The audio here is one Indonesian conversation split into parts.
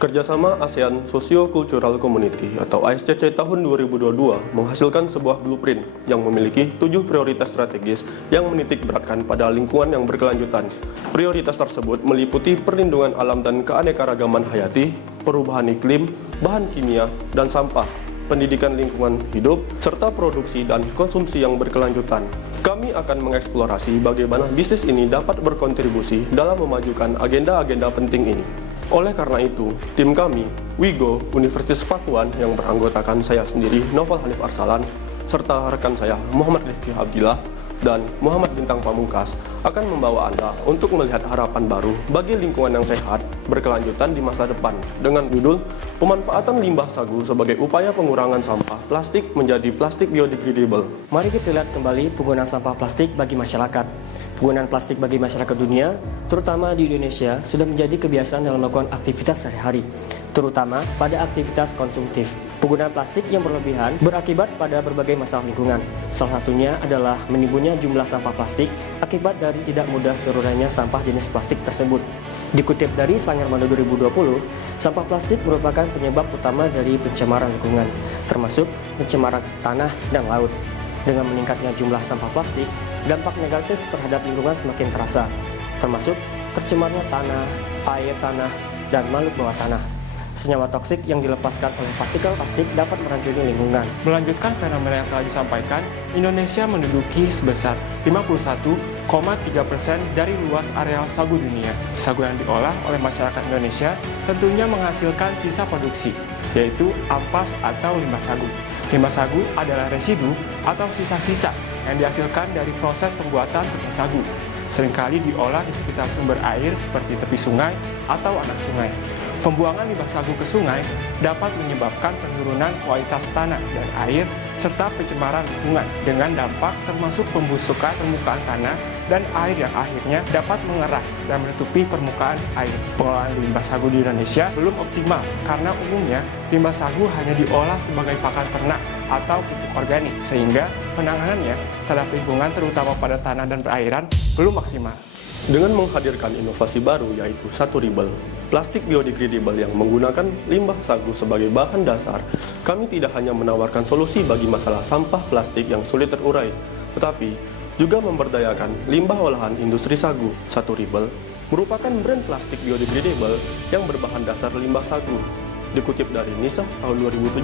Kerjasama ASEAN Socio-Cultural Community atau ASCC tahun 2022 menghasilkan sebuah blueprint yang memiliki 7 prioritas strategis yang menitik beratkan pada lingkungan yang berkelanjutan. Prioritas tersebut meliputi perlindungan alam dan keanekaragaman hayati, perubahan iklim, bahan kimia, dan sampah, pendidikan lingkungan hidup, serta produksi dan konsumsi yang berkelanjutan. Kami akan mengeksplorasi bagaimana bisnis ini dapat berkontribusi dalam memajukan agenda-agenda penting ini. Oleh karena itu, tim kami, WIGO, Universitas Pakuan yang beranggotakan saya sendiri, Novel Hanif Arsalan, serta rekan saya, Muhammad Rifki Abdillah, dan Muhammad Bintang Pamungkas, akan membawa Anda untuk melihat harapan baru bagi lingkungan yang sehat, berkelanjutan di masa depan, dengan judul Pemanfaatan Limbah Sagu sebagai Upaya Pengurangan Sampah Plastik Menjadi Plastik Biodegradable. Mari kita lihat kembali penggunaan sampah plastik bagi masyarakat. Penggunaan plastik bagi masyarakat dunia, terutama di Indonesia, sudah menjadi kebiasaan dalam melakukan aktivitas sehari-hari, terutama pada aktivitas konsumtif. Penggunaan plastik yang berlebihan berakibat pada berbagai masalah lingkungan. Salah satunya adalah menimbulnya jumlah sampah plastik akibat dari tidak mudah terurainya sampah jenis plastik tersebut. Dikutip dari Sanggar Mando 2020, sampah plastik merupakan penyebab utama dari pencemaran lingkungan, termasuk pencemaran tanah dan laut. Dengan meningkatnya jumlah sampah plastik, dampak negatif terhadap lingkungan semakin terasa, termasuk tercemarnya tanah, air tanah, dan makhluk bawah tanah. Senyawa toksik yang dilepaskan oleh partikel plastik dapat meracuni lingkungan. Melanjutkan fenomena yang telah disampaikan, Indonesia menduduki sebesar 51,3% dari luas areal sagu dunia. Sagu yang diolah oleh masyarakat Indonesia tentunya menghasilkan sisa produksi, yaitu ampas atau limbah sagu. Limbah sagu adalah residu atau sisa-sisa yang dihasilkan dari proses pembuatan tepung sagu. Seringkali diolah di sekitar sumber air seperti tepi sungai atau anak sungai. Pembuangan limbah sagu ke sungai dapat menyebabkan penurunan kualitas tanah dan air serta pencemaran lingkungan dengan dampak termasuk pembusukan permukaan tanah dan air yang akhirnya dapat mengeras dan menutupi permukaan air. Pengelolaan limbah sagu di Indonesia belum optimal karena umumnya limbah sagu hanya diolah sebagai pakan ternak atau pupuk organik sehingga penanganannya terhadap lingkungan terutama pada tanah dan perairan belum maksimal. Dengan menghadirkan inovasi baru yaitu Saturable, plastik biodegradable yang menggunakan limbah sagu sebagai bahan dasar, kami tidak hanya menawarkan solusi bagi masalah sampah plastik yang sulit terurai, tetapi juga memberdayakan limbah olahan industri sagu. Saturable merupakan brand plastik biodegradable yang berbahan dasar limbah sagu. Dikutip dari NISA tahun 2017,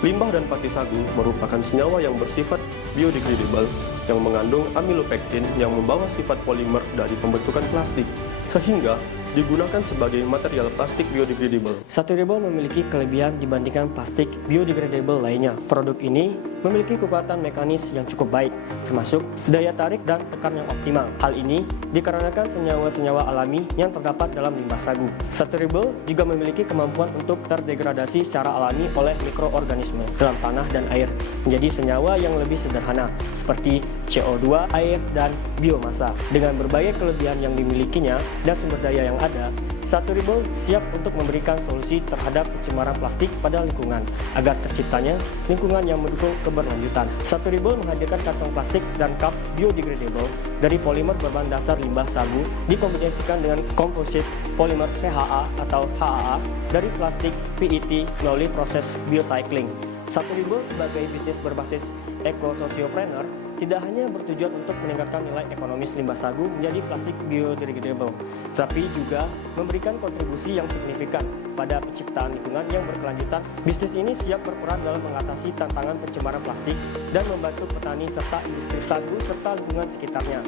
limbah dan pati sagu merupakan senyawa yang bersifat biodegradable yang mengandung amilopektin yang membawa sifat polimer dari pembentukan plastik, sehingga digunakan sebagai material plastik biodegradable. Saturable memiliki kelebihan dibandingkan plastik biodegradable lainnya. Produk ini memiliki kekuatan mekanis yang cukup baik, termasuk daya tarik dan tekan yang optimal. Hal ini dikarenakan senyawa-senyawa alami yang terdapat dalam limbah sagu. Saturable juga memiliki kemampuan untuk terdegradasi secara alami oleh mikroorganisme dalam tanah dan air menjadi senyawa yang lebih sederhana, seperti CO2, air, dan biomasa. Dengan berbagai kelebihan yang dimilikinya dan sumber daya yang ada, Saturable siap untuk memberikan solusi terhadap pencemaran plastik pada lingkungan agar terciptanya lingkungan yang mendukung keberlanjutan. Saturable menghadirkan kantong plastik dan cup biodegradable dari polimer berbahan dasar limbah sagu dikombinasikan dengan komposit polimer PHA atau HAA dari plastik PET melalui proses biocycling. Saturable sebagai bisnis berbasis eco-sociopreneur tidak hanya bertujuan untuk meningkatkan nilai ekonomis limbah sagu menjadi plastik biodegradable, tapi juga memberikan kontribusi yang signifikan pada penciptaan lingkungan yang berkelanjutan. Bisnis ini siap berperan dalam mengatasi tantangan pencemaran plastik dan membantu petani serta industri sagu serta lingkungan sekitarnya,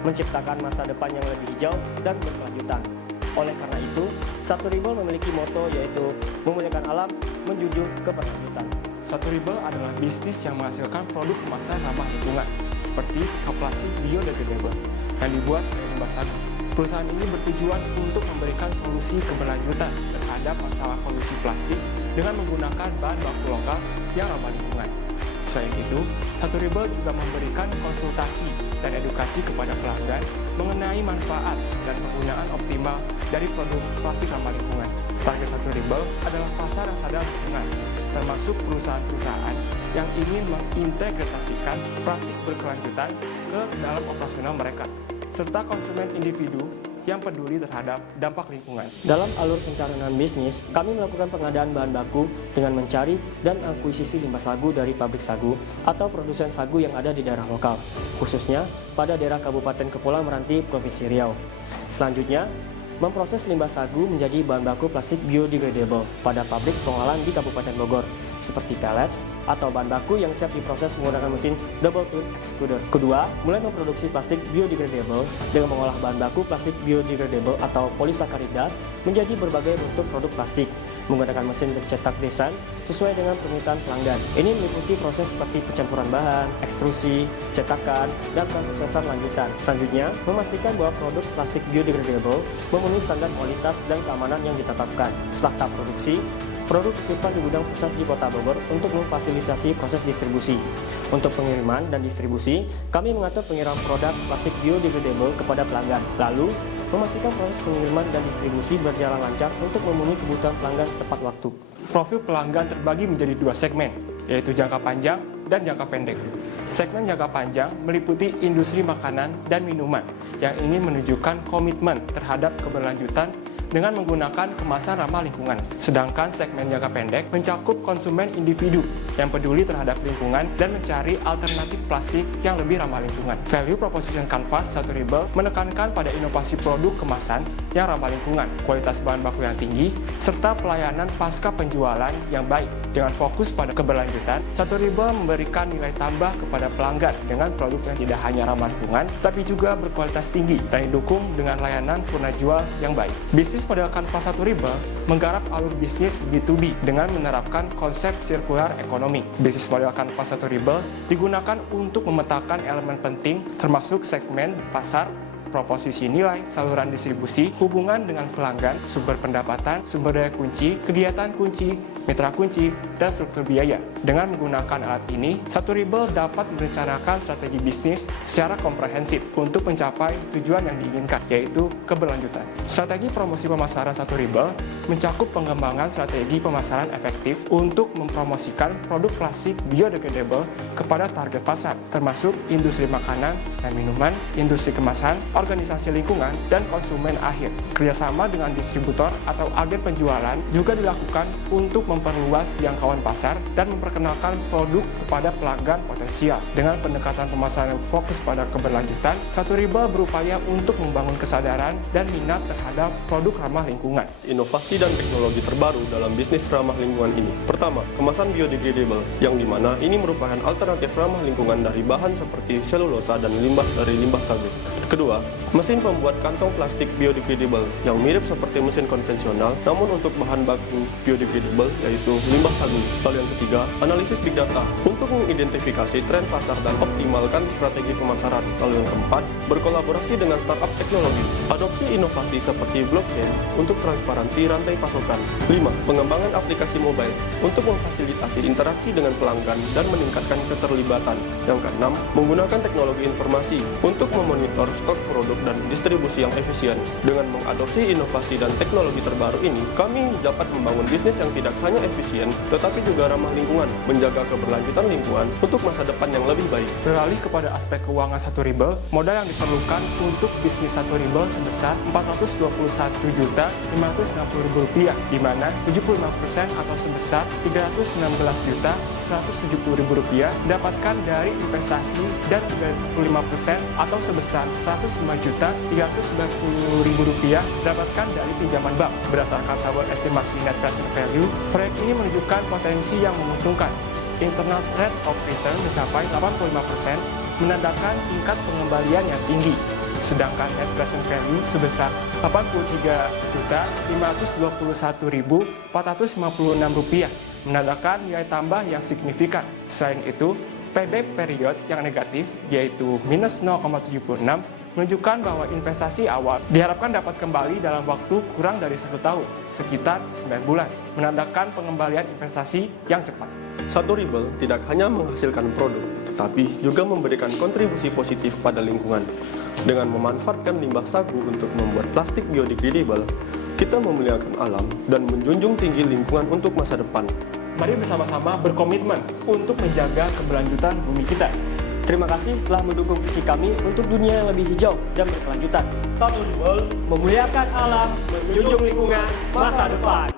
menciptakan masa depan yang lebih hijau dan berkelanjutan. Oleh karena itu, Saturable memiliki moto yaitu memuliakan alam, menjunjung keberlanjutan. Saturable adalah bisnis yang menghasilkan produk kemasan ramah lingkungan seperti cup plastik biodegradable yang dibuat dari limbah sagu. Perusahaan ini bertujuan untuk memberikan solusi keberlanjutan terhadap masalah polusi plastik dengan menggunakan bahan baku lokal yang ramah lingkungan. Selain itu, Saturable juga memberikan konsultasi dan edukasi kepada pelanggan mengenai manfaat dan penggunaan optimal dari produk plastik ramah lingkungan. Target Saturable adalah pasar yang sadar lingkungan, termasuk perusahaan-perusahaan yang ingin mengintegrasikan praktik berkelanjutan ke dalam operasional mereka, serta konsumen individu yang peduli terhadap dampak lingkungan. Dalam alur pencarian bisnis, kami melakukan pengadaan bahan baku dengan mencari dan akuisisi limbah sagu dari pabrik sagu atau produsen sagu yang ada di daerah lokal, khususnya pada daerah Kabupaten Kepulauan Meranti, Provinsi Riau. Selanjutnya, memproses limbah sagu menjadi bahan baku plastik biodegradable pada pabrik pengolahan di Kabupaten Bogor, seperti pellets atau bahan baku yang siap diproses menggunakan mesin double twin extruder. Kedua, mulai memproduksi plastik biodegradable dengan mengolah bahan baku plastik biodegradable atau polisakarida menjadi berbagai bentuk produk plastik menggunakan mesin pencetak desain sesuai dengan permintaan pelanggan. Ini meliputi proses seperti pencampuran bahan, ekstrusi, cetakan, dan pemrosesan lanjutan. Selanjutnya, memastikan bahwa produk plastik biodegradable memenuhi standar kualitas dan keamanan yang ditetapkan. Setelah tahap produksi, produk disimpan di gudang pusat di Kota Bogor untuk memfasilitasi proses distribusi. Untuk pengiriman dan distribusi, kami mengatur pengiriman produk plastik biodegradable kepada pelanggan. Lalu, memastikan proses pengiriman dan distribusi berjalan lancar untuk memenuhi kebutuhan pelanggan tepat waktu. Profil pelanggan terbagi menjadi dua segmen, yaitu jangka panjang dan jangka pendek. Segmen jangka panjang meliputi industri makanan dan minuman yang ingin menunjukkan komitmen terhadap keberlanjutan dengan menggunakan kemasan ramah lingkungan. Sedangkan segmen jangka pendek mencakup konsumen individu yang peduli terhadap lingkungan dan mencari alternatif plastik yang lebih ramah lingkungan. Value proposition Kanvas Sustainable menekankan pada inovasi produk kemasan yang ramah lingkungan, kualitas bahan baku yang tinggi, serta pelayanan pasca penjualan yang baik. Dengan fokus pada keberlanjutan, Sustainable memberikan nilai tambah kepada pelanggan dengan produk yang tidak hanya ramah lingkungan, tapi juga berkualitas tinggi dan didukung dengan layanan purna jual yang baik. Bisnis model Kanvas Sustainable menggarap alur bisnis B2B dengan menerapkan konsep sirkular ekonomi. Bisnis model Kanvas Sustainable digunakan untuk memetakan elemen penting termasuk segmen pasar, proposisi nilai, saluran distribusi, hubungan dengan pelanggan, sumber pendapatan, sumber daya kunci, kegiatan kunci, mitra kunci, dan struktur biaya. Dengan menggunakan alat ini, Sustainable dapat merencanakan strategi bisnis secara komprehensif untuk mencapai tujuan yang diinginkan, yaitu keberlanjutan. Strategi promosi pemasaran Sustainable mencakup pengembangan strategi pemasaran efektif untuk mempromosikan produk plastik biodegradable kepada target pasar, termasuk industri makanan dan minuman, industri kemasan, organisasi lingkungan, dan konsumen akhir. Kerjasama dengan distributor atau agen penjualan juga dilakukan untuk memperluas jangkauan pasar dan memperkenalkan produk kepada pelanggan potensial. Dengan pendekatan pemasaran yang fokus pada keberlanjutan, Sustainable berupaya untuk membangun kesadaran dan minat terhadap produk ramah lingkungan. Inovasi dan teknologi terbaru dalam bisnis ramah lingkungan ini. Pertama, kemasan biodegradable, yang dimana ini merupakan alternatif ramah lingkungan dari bahan seperti selulosa dan limbah dari limbah sagu. Kedua, mesin pembuat kantong plastik biodegradable yang mirip seperti mesin konvensional, namun untuk bahan baku biodegradable yaitu limbah sagu. Lalu yang ketiga, analisis big data untuk mengidentifikasi tren pasar dan optimalkan strategi pemasaran. Lalu yang keempat, berkolaborasi dengan startup teknologi. Adopsi inovasi seperti blockchain untuk transparansi rantai pasokan. 5. Pengembangan aplikasi mobile untuk memfasilitasi interaksi dengan pelanggan dan meningkatkan keterlibatan. Yang keenam, menggunakan teknologi informasi untuk memonitor stok produk dan distribusi yang efisien. Dengan mengadopsi inovasi dan teknologi terbaru ini, kami dapat membangun bisnis yang tidak hanya efisien, tetapi juga ramah lingkungan, menjaga keberlanjutan lingkungan untuk masa depan yang lebih baik. Beralih kepada aspek keuangan Sustainable, modal yang diperlukan untuk bisnis Sustainable sebesar Rp422.560.000, di mana 75% atau sebesar Rp316.170.000 didapatkan dari investasi dan 35% atau sebesar Rp105.390.000 didapatkan dari pinjaman bank. Berdasarkan tabel estimasi net present value, proyek ini menunjukkan potensi yang menguntungkan. Internal rate of return mencapai 85%, menandakan tingkat pengembalian yang tinggi. Sedangkan net present value sebesar Rp85.521.456, menandakan nilai tambah yang signifikan. Selain itu, payback period yang negatif, yaitu minus 0,76, menunjukkan bahwa investasi awal diharapkan dapat kembali dalam waktu kurang dari 1 tahun, sekitar 9 bulan, menandakan pengembalian investasi yang cepat. Sustainable tidak hanya menghasilkan produk, tetapi juga memberikan kontribusi positif pada lingkungan. Dengan memanfaatkan limbah sagu untuk membuat plastik biodegradable, kita memuliakan alam dan menjunjung tinggi lingkungan untuk masa depan. Mari bersama-sama berkomitmen untuk menjaga keberlanjutan bumi kita. Terima kasih telah mendukung visi kami untuk dunia yang lebih hijau dan berkelanjutan. Satu di World, Memuliakan alam, menjunjung lingkungan, masa depan.